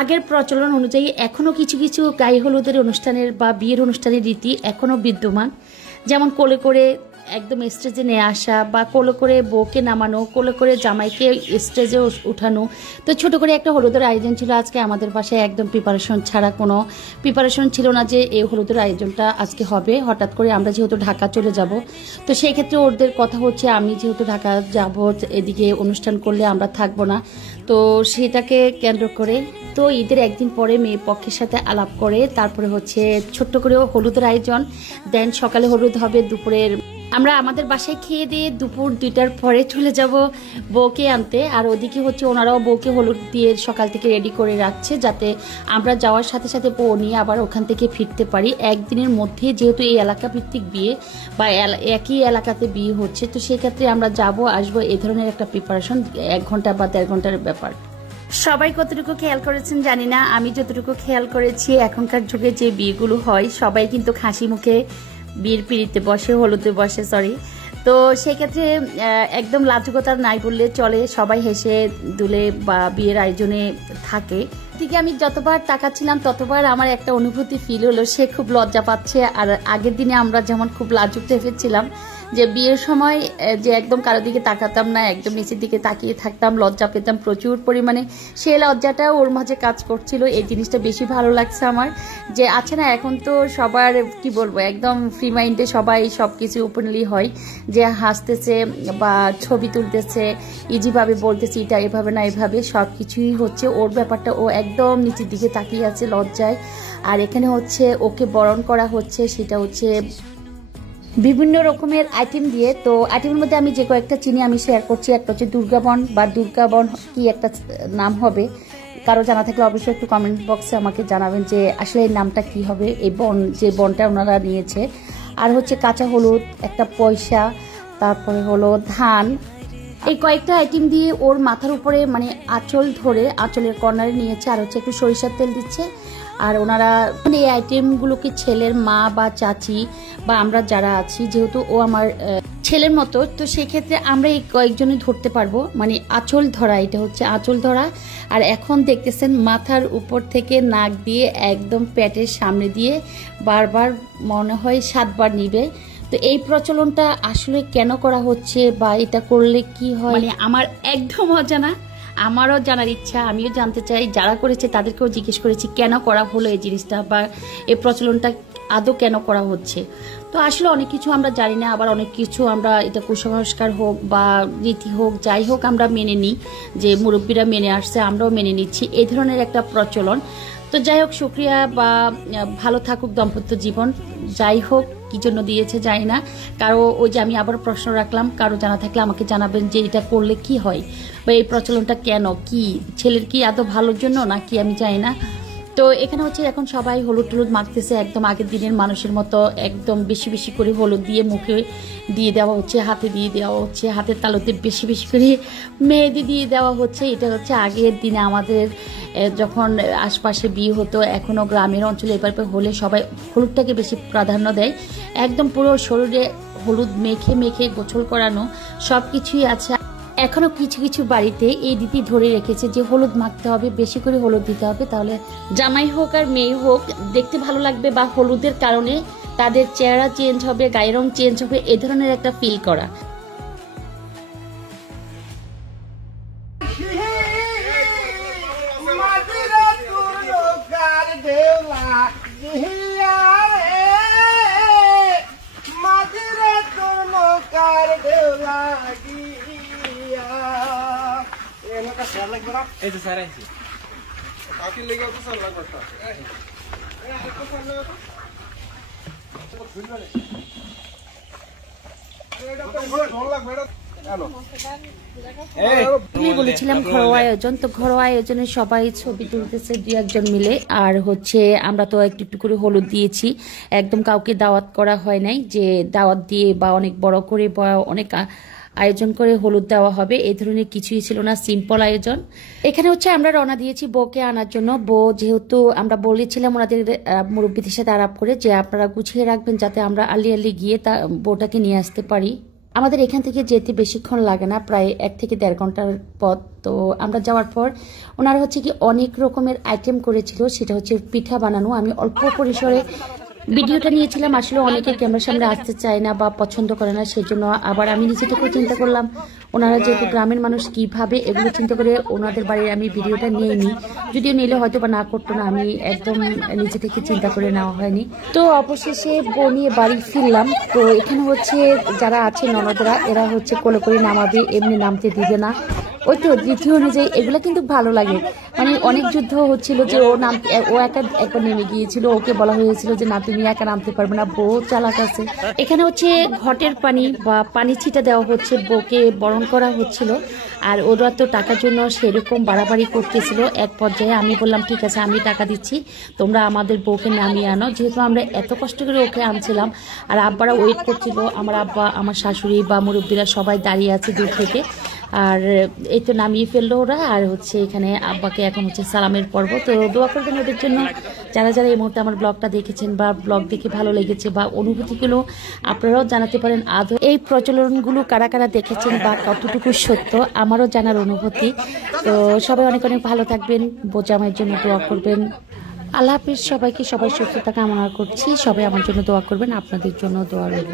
আগের প্রচলন অনুযায়ী এখনও কিছু কিছু গায়ে হলুদের অনুষ্ঠানের বা বিয়ের অনুষ্ঠানের রীতি এখনও বিদ্যমান। যেমন কোলে করে একদম স্টেজে নিয়ে আসা, বা কোলে করে বউকে নামানো, কোলে করে জামাইকে স্টেজে উঠানো। তো ছোট করে একটা হলুদের আয়োজন ছিল আজকে আমাদের বাসায়, একদম প্রিপারেশন ছাড়া, কোনো প্রিপারেশন ছিল না যে এই হলুদের আয়োজনটা আজকে হবে। হঠাৎ করে আমরা যেহেতু ঢাকা চলে যাব, তো সেই ক্ষেত্রে ওদের কথা হচ্ছে আমি যেহেতু ঢাকা যাব, এদিকে অনুষ্ঠান করলে আমরা থাকবো না, তো সেটাকে কেন্দ্র করে তো ঈদের একদিন পরে মেয়ে পক্ষের সাথে আলাপ করে তারপরে হচ্ছে ছোট্ট করেও হলুদের আয়োজন। দেন সকালে হলুদ হবে, দুপুরের আমরা আমাদের বাসায় খেয়ে দিয়ে দুপুর 2টার পরে চলে যাব বউকে আনতে। আর ওদিকে হচ্ছে ওনারাও বউকে হলুদ দিয়ে সকাল থেকে রেডি করে রাখছে, যাতে আমরা যাওয়ার সাথে সাথে বউ নিয়ে আবার ওখান থেকে ফিরতে পারি একদিনের মধ্যে। যেহেতু এই এলাকা ভিত্তিক বিয়ে বা একই এলাকাতে বিয়ে হচ্ছে, তো সেক্ষেত্রে আমরা যাব আসবো, এই ধরনের একটা প্রিপারেশন 1 ঘন্টা বা 1.5 ঘন্টার ব্যাপার। সবাই কতটুকু খেয়াল করেছেন জানি না, আমি যতটুকু খেয়াল করেছি এখনকার যুগে যে বিয়েগুলো হয় সবাই কিন্তু হাসি মুখে বিয়ের পিড়িতে বসে, হলুদে বসে, সরি। তো সেক্ষেত্রে একদম লাজুকতা নাই বললে চলে, সবাই হেসে দুলে বা বিয়ের আয়োজনে থাকে। দিকে আমি যতবার তাকাচ্ছিলাম ততবার আমার একটা অনুভূতি ফিল হলো, সে খুব লজ্জা পাচ্ছে। আর আগের দিনে আমরা যেমন খুব লাজুক টাইপের ছিলাম, যে বিয়ের সময় যে একদম কারোর দিকে তাকাতাম না, একদম নিচের দিকে তাকিয়ে থাকতাম, লজ্জা পেতাম প্রচুর পরিমাণে, সেই লজ্জাটা ওর মাঝে কাজ করছিল। এই জিনিসটা বেশি ভালো লাগছে আমার, যে আছে না এখন তো সবার কি বলবো একদম ফ্রি মাইন্ডে সবাই সবকিছু ওপেনলি হয়, যে হাসতেছে বা ছবি তুলতেছে, ইজিভাবে বলতেছে এটা এভাবে না এভাবে, সবকিছুই হচ্ছে। ওর ব্যাপারটা ও একদম নিচের দিকে তাকিয়ে আছে লজ্জায়। আর এখানে হচ্ছে ওকে বরণ করা হচ্ছে, সেটা হচ্ছে বিভিন্ন রকমের আইটেম দিয়ে। তো আইটেমের মধ্যে আমি যে কয়েকটা চিনি আমি শেয়ার করছি। একটা হচ্ছে দুর্গাবন বা দুর্গাবন কি একটা নাম হবে, কারো জানা থাকলে অবশ্যই একটু কমেন্ট বক্সে আমাকে জানাবেন যে আসলে এই নামটা কি হবে, এই বন যে বনটা ওনারা নিয়েছে। আর হচ্ছে কাঁচা হলুদ, একটা পয়সা, তারপরে হলো ধান, এই কয়েকটা আইটেম দিয়ে ওর মাথার উপরে মানে আঁচল ধরে আঁচলের কর্নারে নিয়েছে। আর হচ্ছে একটু সরিষার তেল দিচ্ছে। আর ওনারা এই আইটেমগুলোকে ছেলের মা বা চাচি বা আমরা যারা আছি, যেহেতু ও আমার ছেলের মতো, তো সেক্ষেত্রে আমরা এই কয়েকজনই ধরতে পারবো। মানে আঁচল ধরা, এটা হচ্ছে আঁচল ধরা। আর এখন দেখতেছেন মাথার উপর থেকে নাক দিয়ে একদম পেটের সামনে দিয়ে বারবার মনে হয় 7 বার নিবে। তো এই প্রচলনটা আসলে কেন করা হচ্ছে বা এটা করলে কি হয়, মানে আমার একদম অজানা, আমারও জানার ইচ্ছা, আমিও জানতে চাই। যারা করেছে তাদেরকেও জিজ্ঞেস করেছি কেন করা হলো এই জিনিসটা, বা এই প্রচলনটা আদৌ কেন করা হচ্ছে। তো আসলে অনেক কিছু আমরা জানি না, আবার অনেক কিছু আমরা এটা কুসংস্কার হোক বা রীতি হোক যাই হোক আমরা মেনে নিই, যে মুরব্বীরা মেনে আসছে আমরাও মেনে নিচ্ছি, এই ধরনের একটা প্রচলন। তো যাই হোক, শুক্রিয়া, বা ভালো থাকুক দাম্পত্য জীবন। যাই হোক কি জন্য দিয়েছে জানি না, কারো ওই যে আমি আবার প্রশ্ন রাখলাম, কারো জানা থাকলে আমাকে জানাবেন যে এটা করলে কি হয় বা এই প্রচলনটা কেন, কি ছেলের কি এত ভালোর জন্য নাকি আমি জানি না। তো এখানে হচ্ছে এখন সবাই হলুদ টলুদ মাখতেছে একদম আগের দিনের মানুষের মতো, একদম বেশি বেশি করে হলুদ দিয়ে মুখে দিয়ে দেওয়া হচ্ছে, হাতে দিয়ে দেওয়া হচ্ছে, হাতের তালুতে বেশি বেশি করে মেহেদি দিয়ে দেওয়া হচ্ছে। এটা হচ্ছে আগের দিনে আমাদের যখন আশপাশে বিয়ে হতো, এখনও গ্রামের অঞ্চলে এবার হলে সবাই হলুদটাকে বেশি প্রাধান্য দেয়। একদম পুরো শরীরে হলুদ মেখে মেখে গোসল করানো সব কিছুই আছে। এখনো কিছু কিছু বাড়িতে এই রীতি ধরে রেখেছে যে হলুদ মাখতে হবে, বেশি করে হলুদ দিতে হবে, তাহলে জামাই হোক আর মেয়ে হোক দেখতে ভালো লাগবে, বা হলুদের কারণে তাদের চেহারা চেঞ্জ হবে, গায়ের রং চেঞ্জ হবে, এ ধরনের একটা ফিল করা। এই যে স্যার আইছি কাকি লেগে তো স্যার লাগবে আমি বলেছিলাম ঘরোয়া আয়োজন, তো ঘরোয়া আয়োজনে সবাই ছবি তুলতেছে 2-1 জন মিলে। আর হচ্ছে আমরা তো একটু একটু করে হলুদ দিয়েছি, একদম কাউকে দাওয়াত করা হয় নাই যে দাওয়াত দিয়ে বা অনেক বড় করে বা অনেক আয়োজন করে হলুদ দেওয়া হবে, এই ধরনের কিছুই ছিল না, সিম্পল আয়োজন। এখানে হচ্ছে আমরা রওনা দিয়েছি বউকে আনার জন্য। বউ যেহেতু আমরা বলেছিলাম ওনাদের মুরব্বীদের সাথে আলাপ করে যে আপনারা গুছিয়ে রাখবেন যাতে আমরা আর্লি আর্লি গিয়ে বউটাকে নিয়ে আসতে পারি। আমাদের এখান থেকে যেতে বেশিক্ষণ লাগে না, প্রায় 1 থেকে 1.5 ঘন্টার পথ। তো আমরা যাওয়ার পর ওনারা হচ্ছে কি অনেক রকমের আইটেম করেছিল, সেটা হচ্ছে পিঠা বানানো। আমি অল্প পরিসরে ভিডিওটা নিয়েছিলাম, আসলে অনেকে ক্যামেরার সামনে আসতে চায় না বা পছন্দ করে না, সেজন্য আবার আমি নিজে থেকে চিন্তা করলাম ওনারা যেহেতু গ্রামের মানুষ কিভাবে এগুলো চিন্তা করে ওনাদের বাড়ির আমি ভিডিওটা নিয়ে নিই, যদিও নিলে হয়তো বা না করতো না, আমি একদম নিজে থেকে চিন্তা করে নেওয়া হয়নি। তো অবশেষে বউ নিয়ে বাড়ি ফিরলাম। তো এখানে হচ্ছে যারা আছে ননদরা, এরা হচ্ছে কোলে করে নামাবে, এমনি নামতে দিবে না। ওই তো দ্বিতীয় অনুযায়ী এগুলো কিন্তু ভালো লাগে, মানে অনেক যুদ্ধ হচ্ছিল যে ও একা একবার নেমে গিয়েছিল, ওকে বলা হয়েছিল যে না তুমি একা নামতে পারবে না, বউ চালাক আছে। এখানে হচ্ছে ঘটের পানি বা পানি ছিটা দেওয়া হচ্ছে, বউকে বরণ করা হচ্ছিল। আর ওরা তো টাকার জন্য সেরকম বাড়াবাড়ি করতেছিল। এক পর্যায়ে আমি বললাম ঠিক আছে আমি টাকা দিচ্ছি, তোমরা আমাদের বউকে নামিয়ে আনো, যেহেতু আমরা এত কষ্ট করে ওকে আনছিলাম। আর আব্বারা ওয়েট করছিল, আমার আব্বা আমার শাশুড়ি বা মুরব্বীরা সবাই দাঁড়িয়ে আছে দূর থেকে। আর এই তো নামিয়ে ফেললো ওরা। আর হচ্ছে এখানে আব্বাকে এখন হচ্ছে সালামের পর্ব। তো দোয়া করবেন ওদের জন্য, যারা যারা এই মুহূর্তে আমার ব্লগটা দেখেছেন বা ব্লগ দেখে ভালো লেগেছে বা অনুভূতিগুলো আপনারাও জানাতে পারেন। আদৌ এই প্রচলনগুলো কারা কারা দেখেছেন বা কতটুকু সত্য আমারও জানার অনুভূতি। তো সবাই অনেক অনেক ভালো থাকবেন, বোঝামের জন্য দোয়া করবেন। আল্লাহ হাফিজ সবাইকে, সবাই সুস্থতা কামনা করছি। সবাই আমার জন্য দোয়া করবেন, আপনাদের জন্য দোয়া রইল।